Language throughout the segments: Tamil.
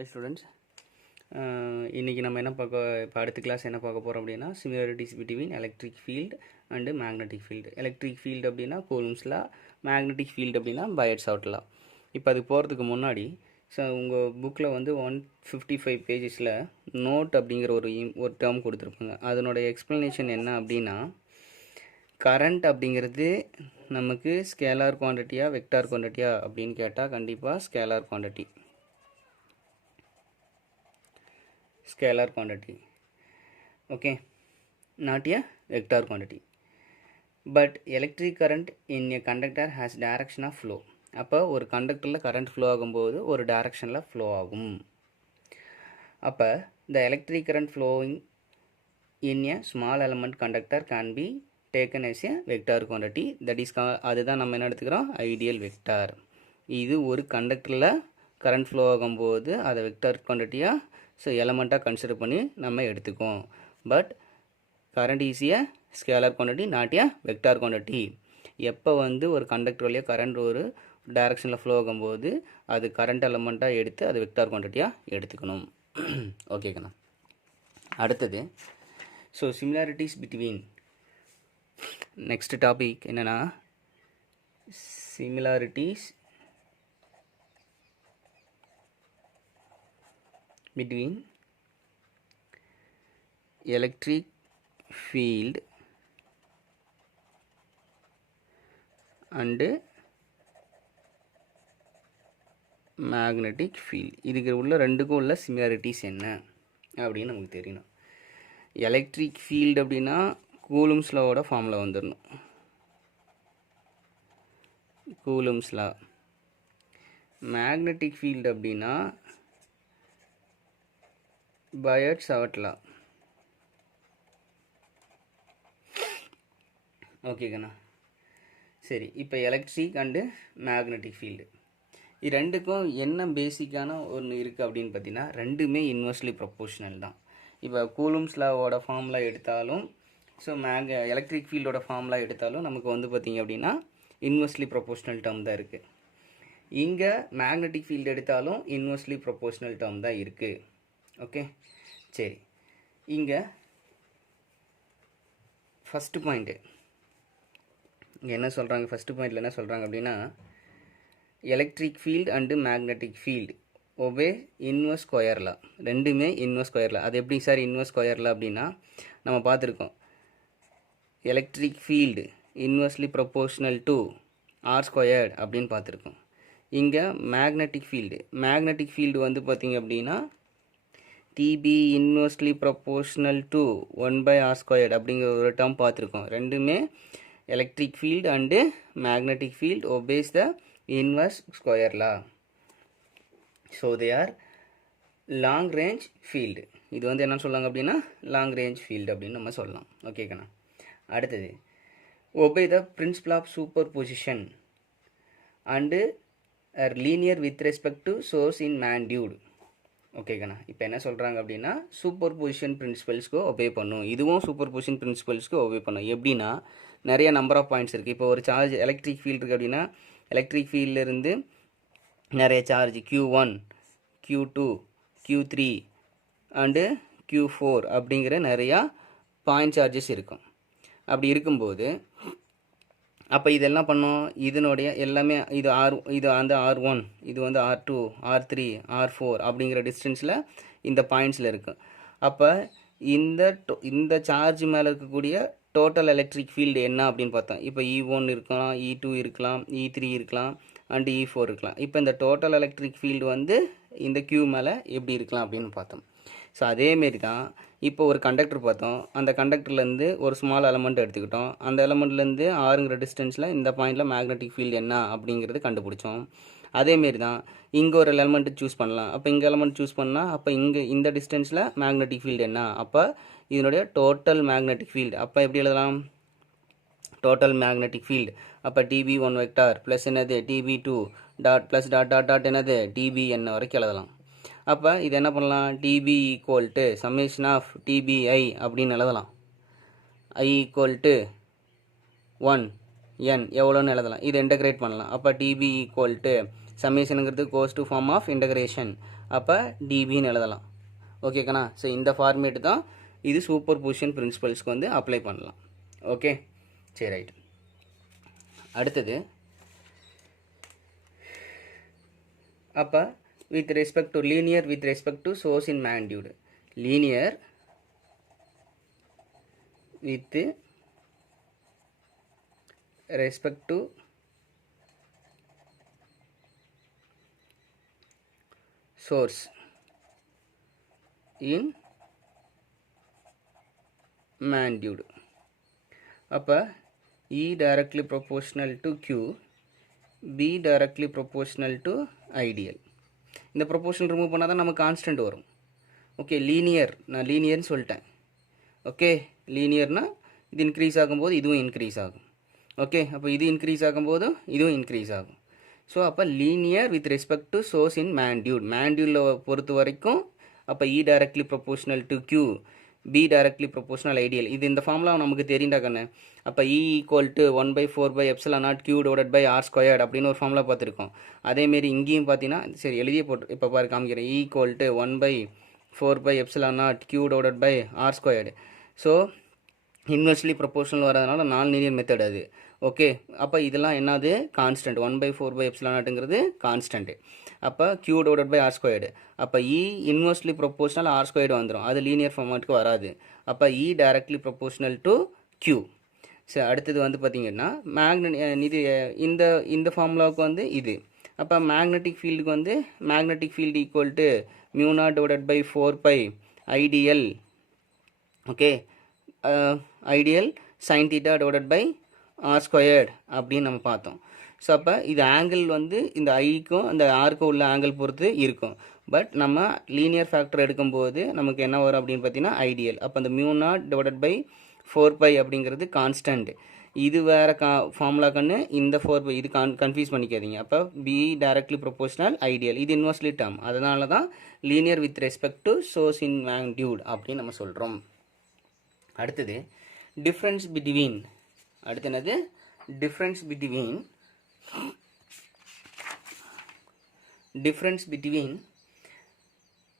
ஹாய் ஸ்டூடெண்ட்ஸ், இன்றைக்கி நம்ம இப்போ அடுத்த கிளாஸ் என்ன பார்க்க போகிறோம் அப்படின்னா similarities between electric field and magnetic field. Electric field அப்படின்னா கூலும்ஸ் லா, மேக்னெட்டிக் ஃபீல்டு அப்படின்னா பயோட்சாவர்ட் லா. இப்போ அதுக்கு போகிறதுக்கு முன்னாடி உங்கள் புக்கில் வந்து 155 பேஜஸில் நோட் அப்படிங்கிற ஒரு டேர்ம் கொடுத்துருப்பாங்க. அதனுடைய எக்ஸ்ப்ளனேஷன் என்ன அப்படின்னா, கரண்ட் அப்படிங்கிறது நமக்கு ஸ்கேலார் குவான்டிட்டியா வெக்டார் குவான்டிட்டியா அப்படின்னு கேட்டால் கண்டிப்பாக scalar quantity. Scalar quantity, okay, not a vector quantity. But electric current in a conductor has direction of flow. அப்போ ஒரு கண்டக்டரில் கரண்ட் ஃப்ளோ ஆகும்போது ஒரு டைரக்ஷனில் ஃப்ளோ ஆகும். அப்போ the electric current flowing in a small element conductor can be taken as a vector quantity. That is அதுதான் நம்ம என்ன எடுத்துக்கிறோம், ஐடியல் வெக்டார். இது ஒரு கண்டக்டரில் கரண்ட் ஃப்ளோ ஆகும்போது அதை வெக்டார் குவான்டிட்டியாக எலமெண்ட்டாக கன்சிடர் பண்ணி நம்ம எடுத்துக்கோம். But current is a scalar quantity, not a vector quantity. எப்போ வந்து ஒரு கண்டக்டர் வழியாக கரண்ட் ஒரு டைரக்ஷனில் ஃப்ளோ ஆகும்போது அது கரண்ட் எலமெண்ட்டாக எடுத்து அது வெக்டார் குவான்டிட்டியாக எடுத்துக்கணும். ஓகேங்கண்ணா. அடுத்தது சிமிலாரிட்டிஸ் பிட்வீன், நெக்ஸ்ட் டாபிக் என்னென்னா similarities between electric field and magnetic field. இதுக்கு உள்ள ரெண்டுக்கும் உள்ள சிமிலாரிட்டிஸ் என்ன அப்படின்னு நமக்கு தெரியணும். எலக்ட்ரிக் ஃபீல்டு அப்படின்னா கூலும்ஸ் லாவோட ஃபார்மில் வந்துடணும். கூலும்ஸ் லா. மேக்னெட்டிக் ஃபீல்டு அப்படின்னா பயோட்சாவர்ட் லா. ஓகேங்கண்ணா. சரி, இப்போ எலக்ட்ரிக் அண்டு மேக்னெட்டிக் ஃபீல்டு இது ரெண்டுக்கும் என்ன பேசிக்கான ஒன்று இருக்குது அப்படின்னு பார்த்தீங்கன்னா, ரெண்டுமே இன்வெர்ஸ்லி ப்ரொப்போர்ஷனல் தான். இப்போ கூலும்ஸ் லாவோட ஃபார்முலா எடுத்தாலும் எலக்ட்ரிக் ஃபீல்டோட ஃபார்முலா எடுத்தாலும் நமக்கு வந்து பார்த்திங்க அப்படின்னா இன்வெர்ஸ்லி ப்ரொப்போர்ஷனல் டேர்ம் தான் இருக்குது. இங்கே மேக்னெட்டிக் ஃபீல்டு எடுத்தாலும் இன்வெர்ஸ்லி ப்ரொப்போர்ஷனல் டேர்ம் தான் இருக்குது. ஓகே, சரி. இங்கே ஃபஸ்ட்டு பாயிண்ட்டு இங்கே என்ன சொல்கிறாங்க, ஃபஸ்ட்டு பாயிண்டில் என்ன சொல்கிறாங்க அப்படின்னா, electric field and magnetic field obey inverse square லா. ரெண்டுமே இன்வெர்ஸ் ஸ்கொயர் லா. அது எப்படி சார் இன்வெர்ஸ் ஸ்கொயர் லா அப்படின்னா, நம்ம பார்த்துருக்கோம் electric field inversely proportional to r squared அப்படின்னு பார்த்துருக்கோம். இங்கே மேக்னெட்டிக் ஃபீல்டு வந்து பார்த்திங்க அப்படின்னா TB inversely proportional to 1/r squared அப்படிங்கிற ஒரு டேர்ம் பார்த்துருக்கோம். ரெண்டுமே electric field and magnetic field obeys the inverse square law. So they are long range field. இது வந்து என்ன சொல்லுவாங்க அப்படின்னா லாங் ரேஞ்ச் ஃபீல்டு அப்படின்னு நம்ம சொல்லலாம். ஓகேக்கண்ணா. அடுத்தது obey the principle of superposition and linear with respect to source in magnitude. ஓகேங்கண்ணா. இப்போ என்ன சொல்கிறாங்க அப்படின்னா சூப்பர் பொசிஷன் பிரின்சிபல்ஸ்க்கு ஒபே பண்ணும். இதுவும் சூப்பர் பொசிஷன் பிரின்சிபல்ஸ்க்கு ஒபே பண்ணும். எப்படின்னா நிறைய நம்பர் ஆஃப் பாயிண்ட்ஸ் இருக்குது. இப்போ ஒரு சார்ஜ் எலக்ட்ரிக் ஃபீல்டு இருக்குது அப்படின்னா எலக்ட்ரிக் ஃபீல்டிலேருந்து நிறைய charge Q1, Q2, Q3 and Q4 அப்படிங்கிற நிறையா பாயிண்ட் சார்ஜஸ் இருக்கும். அப்படி இருக்கும்போது அப்போ இதெல்லாம் பண்ணோம், இதனுடைய எல்லாமே இது அந்த R1, இது வந்து R2, R3, R4 அப்படிங்கிற டிஸ்டன்ஸில் இந்த பாயிண்ட்ஸில் இருக்கும். அப்போ இந்த சார்ஜ் மேலே இருக்கக்கூடிய டோட்டல் எலக்ட்ரிக் ஃபீல்டு என்ன அப்படின்னு பார்த்தோம். இப்போ E1 இருக்கலாம், E2 இருக்கலாம், E3 இருக்கலாம் அண்டு E4 இருக்கலாம். இப்போ இந்த டோட்டல் எலக்ட்ரிக் ஃபீல்டு வந்து இந்த Q மேலே எப்படி இருக்கலாம் அப்படின்னு பார்த்தோம். ஸோ அதேமாரி தான் இப்போ ஒரு கண்டக்டர் பார்த்தோம். அந்த கண்டக்டர்லேருந்து ஒரு ஸ்மால் எலமெண்ட் எடுத்துக்கிட்டோம். அந்த எலமெண்ட்லேருந்து ஆறுங்கிற டிஸ்டன்ஸில் இந்த பாயிண்டில் மேக்னெட்டிக் ஃபீல்டு என்ன அப்படிங்கிறது கண்டுபிடிச்சோம். அதேமாரி தான் இங்கே ஒரு எலமெண்ட்டு சூஸ் பண்ணலாம். அப்போ இங்கே எலமெண்ட் சூஸ் பண்ணால் அப்போ இங்கே இந்த டிஸ்டன்ஸில் மேக்னெட்டிக் ஃபீல்டு என்ன, அப்போ இதனுடைய டோட்டல் மேக்னெட்டிக் ஃபீல்டு. அப்போ எப்படி எழுதலாம், டோட்டல் மேக்னெட்டிக் ஃபீல்டு. அப்போ TB1 வெக்டார் ப்ளஸ் என்னது TB2 dot plus dot dot dot என்னது TBN வரைக்கும் எழுதலாம். அப்போ இது என்ன பண்ணலாம், TB equal to summation of TBI அப்படின்னு எழுதலாம். I ஈக்குவல் டு 1n எவ்வளோன்னு எழுதலாம். இது இன்டகிரேட் பண்ணலாம். அப்போ TB ஈக்குவல் டு சம்மேஷனுங்கிறது goes to form of integration. அப்போ டிபின்னு எழுதலாம். ஓகேக்கண்ணா. ஸோ இந்த ஃபார்மேட்டு தான் இது சூப்பர் பொசிஷன் பிரின்சிபல்ஸ்க்கு வந்து அப்ளை பண்ணலாம். ஓகே, சரி, ரைட். அடுத்தது அப்போ with respect to linear with respect to source in magnitude, linear with respect to source in magnitude. அப்போ E directly proportional to Q, B directly proportional to ideal. இந்த ப்ரொபோர்ஷனல் ரிமூவ் பண்ணால் தான் நமக்கு கான்ஸ்டன்ட் வரும். ஓகே, லீனியர், நான் லீனியர்னு சொல்லிட்டேன். ஓகே, லீனியர்னா இது இன்க்ரீஸ் ஆகும்போது இதுவும் இன்க்ரீஸ் ஆகும். ஓகே, அப்போ இது இன்க்ரீஸ் ஆகும்போது இதுவும் இன்க்ரீஸ் ஆகும். ஸோ அப்போ linear with respect to source in magnitude, மேக்னிடியூடில் பொறுத்த வரைக்கும் அப்போ E directly proportional to Q, B directly proportional I D L. இது இந்த ஃபார்முலா நமக்கு தெரியுண்டா கண்ணு. அப்போ E = 1/4/ε0 Q / R² அப்படின்னு ஒரு ஃபார்முலா பார்த்துருக்கோம். அதேமாரி இங்கேயும் பார்த்தீங்கன்னா, சரி எழுதியே போட்டு இப்போ பாரு காமிக்கிறேன். E = 1/4/ε0 Q / R². So inversely proportional வரதுனால நான் லீனியர் மெத்தட் அது. ஓகே, அப்போ இதெல்லாம் என்னது கான்ஸ்டன்ட், 1/4/ε0ங்கிறது கான்ஸ்டன்ட். அப்போ Q / R². அப்போ E இன்வெர்ஸ்லி ப்ரொபோர்ஷனல் R² வந்துடும், அது லீனியர் ஃபார்மேட்டுக்கு வராது. அப்போ E directly proportional to Q. சரி, அடுத்தது வந்து பார்த்திங்கன்னா இது இந்த ஃபார்முலாவுக்கு வந்து இது. அப்போ மேக்னெட்டிக் ஃபீல்டுக்கு வந்து magnetic field = μ0 / 4π I D L. Okay, I D L sin θ / R² அப்படின்னு நம்ம பார்த்தோம். ஸோ அப்போ இது ஆங்கிள் வந்து இந்த ஐக்கும் அந்த ஆருக்கும் உள்ள ஆங்கிள் பொறுத்து இருக்கும். பட் நம்ம லீனியர் ஃபேக்டர் எடுக்கும்போது நமக்கு என்ன வரும் அப்படின்னு பார்த்தீங்கன்னா ஐடியல். அப்போ அந்த μ0 / 4π அப்படிங்கிறது கான்ஸ்டன்ட். இது வேறு ஃபார்முலா கண்ணு, இந்த 4π இது கன்ஃபியூஸ் பண்ணிக்காதீங்க. அப்போ B டைரக்ட்லி ப்ரொபோர்ஷனல் ஐடியல், இது இன்வெர்ஸ்லி டேர்ம். அதனால தான் linear with respect to source in magnitude அப்படின்னு நம்ம சொல்கிறோம். அடுத்தது டிஃப்ரென்ஸ் பிட்வீன், அடுத்து என்னது difference between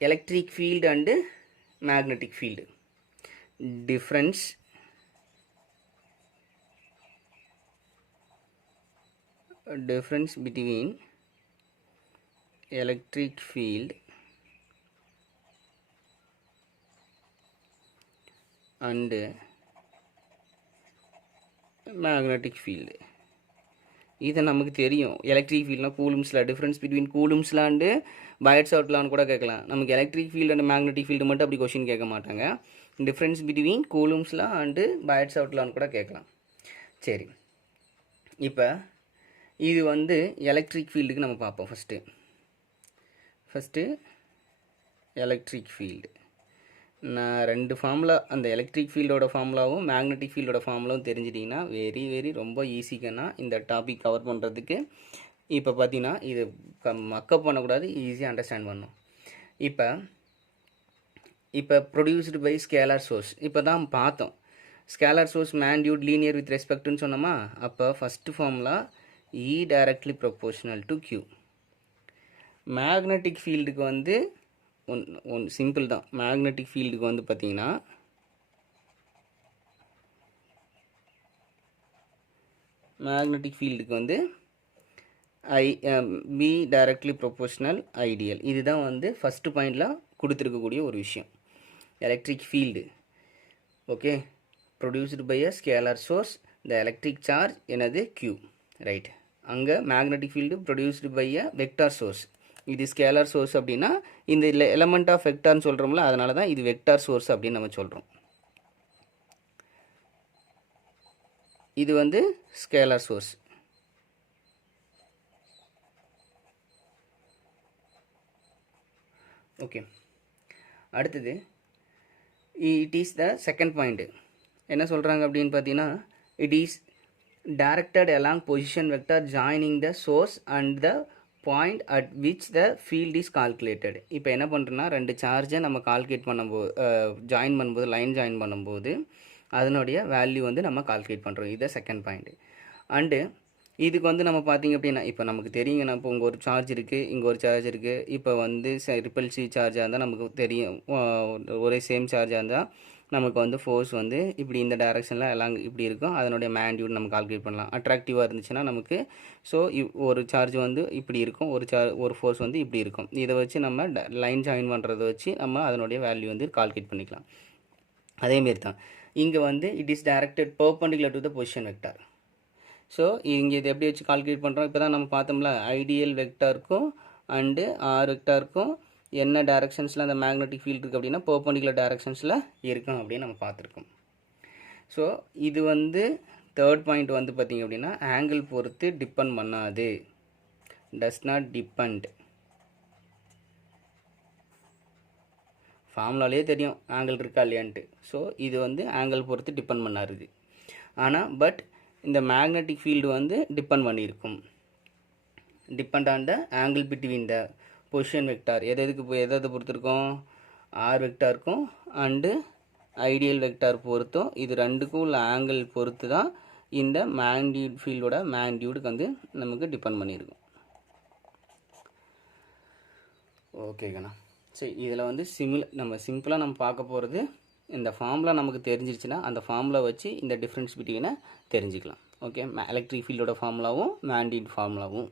electric field and magnetic field. Difference between electric field and magnetic field. இது நமக்கு தெரியும். எலக்ட்ரிக் ஃபீல்ட்னா கூலும்ஸில், டிஃப்ரென்ஸ் பிட்வீன் கூலும்ஸில் அண்டு பைட்ஸ் அவுட்லான்னு கூட கேட்கலாம். நமக்கு electric field and magnetic field மட்டும் அப்படி கொஷின் கேட்க மாட்டாங்க. டிஃப்ரென்ஸ் பிட்வீன் கூலும்ஸில் அண்டு பைட்ஸ் அவுட்லான்னு கூட கேட்கலாம். சரி, இப்போ இது வந்து எலக்ட்ரிக் ஃபீல்டுக்கு நம்ம பார்ப்போம். First electric field. நான் 2 ஃபார்முலா, அந்த எலக்ட்ரிக் ஃபீல்டோட ஃபார்முலாவும் மேக்னெட்டிக் ஃபீல்டோட ஃபார்முலாவும் தெரிஞ்சிட்டிங்கன்னா வெரி ரொம்ப ஈஸிக்கன்னா இந்த டாபிக் கவர் பண்ணுறதுக்கு. இப்போ பார்த்தீங்கன்னா இது மக்கப் பண்ணக்கூடாது, ஈஸியாக அண்டர்ஸ்டாண்ட் பண்ணணும். இப்போ ப்ரொடியூஸ்டு பை ஸ்கேலார் சோர்ஸ் இப்போ தான் பார்த்தோம். Scalar source magnitude linear with ரெஸ்பெக்ட்னு சொன்னோமா. அப்போ first formula E directly proportional to Q. Magnetic ஃபீல்டுக்கு வந்து ஒன் சிம்பிள் தான். மேக்னெட்டிக் ஃபீல்டுக்கு வந்து பார்த்தீங்கன்னா மேக்னெட்டிக் ஃபீல்டுக்கு வந்து B டைரக்ட்லி ப்ரொபோர்ஷனல் ஐடியல். இதுதான் வந்து ஃபஸ்ட்டு பாயிண்டில் கொடுத்துருக்கக்கூடிய ஒரு விஷயம். Electric field okay produced by a scalar source, the electric charge என்னது Q, ரைட். அங்கே magnetic field produced by a vector source. இது ஸ்கேலார் சோர்ஸ் அப்படின்னா இந்த எலமெண்ட் ஆஃப் வெக்டார்னு சொல்கிறோம்ல, அதனால தான் இது வெக்டார் சோர்ஸ் அப்படின்னு நம்ம சொல்கிறோம். இது வந்து ஸ்கேலார் சோர்ஸ். ஓகே, அடுத்தது it is the second point. என்ன சொல்கிறாங்க அப்படின்னு பார்த்தீங்கன்னா, it is directed along position vector joining the source and the point at which the field is calculated. இப்போ என்ன பண்ணுறோன்னா 2 சார்ஜை நம்ம கால்குலேட் பண்ணும்போது ஜாயின் பண்ணும்போது லைன் ஜாயின் பண்ணும்போது அதனுடைய வேல்யூ வந்து நம்ம கால்குலேட் பண்ணுறோம். இது செகண்ட் பாயிண்ட். அண்டு இதுக்கு வந்து நம்ம பார்த்தீங்க அப்படின்னா, இப்போ நமக்கு தெரியுங்கண்ணா, இப்போ இங்கே ஒரு சார்ஜ் இருக்குது, இங்கே ஒரு சார்ஜ் இருக்குது. இப்போ வந்து ரிப்பல்சிவ் சார்ஜாக இருந்தால் நமக்கு தெரியும். ஒரே சேம் சார்ஜாக இருந்தால் நமக்கு வந்து ஃபோர்ஸ் வந்து இப்படி இந்த டைரெக்ஷனில் எல்லாம் இப்படி இருக்கும். அதனுடைய மேக்னிட்யூட் நம்ம கால்குலேட் பண்ணலாம். அட்ராக்டிவாக இருந்துச்சுன்னா நமக்கு ஸோ ஒரு சார்ஜ் வந்து இப்படி இருக்கும், ஒரு ஃபோர்ஸ் வந்து இப்படி இருக்கும். இதை வச்சு நம்ம லைன் ஜாயின் பண்ணுறதை வச்சு நம்ம அதனுடைய வேல்யூ வந்து கால்குலேட் பண்ணிக்கலாம். அதேமாரி தான் இங்கே வந்து it is directed perpendicular to the position vector. So இங்கே இது எப்படி வச்சு கால்குலேட் பண்ணுறோம்? இப்போ தான் நம்ம பார்த்தோம்ல, ஐடியல் வெக்டாருக்கும் அண்டு ஆர் வெக்டாருக்கும் என்ன டைரக்ஷன்ஸில் அந்த மேக்னெட்டிக் ஃபீல்டு இருக்குது அப்படின்னா பெர்பெண்டிகுலர் டைரக்ஷன்ஸில் இருக்கும் அப்படின்னு நம்ம பார்த்துருக்கோம். ஸோ இது வந்து தேர்ட் பாயிண்ட் வந்து பார்த்திங்க அப்படின்னா ஆங்கிள் பொறுத்து டிபெண்ட் பண்ணாது, டஸ் நாட் டிபெண்ட். ஃபார்முலாலே தெரியும் ஆங்கிள் இருக்கா இல்லையான்ட்டு. ஸோ இது வந்து ஆங்கிள் பொறுத்து டிபெண்ட் பண்ணாருது. ஆனால் பட் இந்த மேக்னெட்டிக் ஃபீல்டு வந்து டிபெண்ட் பண்ணியிருக்கும். Depend on the angle between the position vector. எதை பொறுத்திருக்கோம்? ஆர் வெக்டாருக்கும் அண்டு ஐடியல் வெக்டார் பொறுத்தும் இது ரெண்டுக்கும் உள்ள ஆங்கிள் பொறுத்து தான் இந்த மேக்னிட்யூட் ஃபீல்டோட மேக்னிட்யூடுக்கு வந்து நமக்கு டிபெண்ட் பண்ணியிருக்கும். ஓகேங்கண்ணா. சரி, இதில் வந்து நம்ம சிம்பிளாக நம்ம பார்க்க போகிறது இந்த ஃபார்முலா நமக்கு தெரிஞ்சிருச்சுன்னா அந்த ஃபார்முலா வச்சு இந்த டிஃப்ரென்ஸ் பிட்வீனை தெரிஞ்சுக்கலாம். ஓகே, எலக்ட்ரிக் ஃபீல்டோட ஃபார்முலாவும் மேக்னெட்டிக் ஃபார்முலாவும்.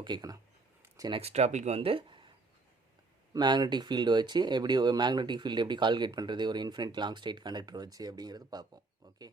ஓகேண்ணா. சரி, நெக்ஸ்ட் டாபிக் வந்து மேக்னெட்டிக் ஃபீல்டு வச்சு எப்படி மேக்னெட்டிக் ஃபீல்டு எப்படி கால்குலேட் பண்ணுறது ஒரு இன்ஃபினிட் லாங் ஸ்ட்ரெயிட் கண்டக்டர் வச்சு அப்படிங்கிறது பார்ப்போம். ஓகே.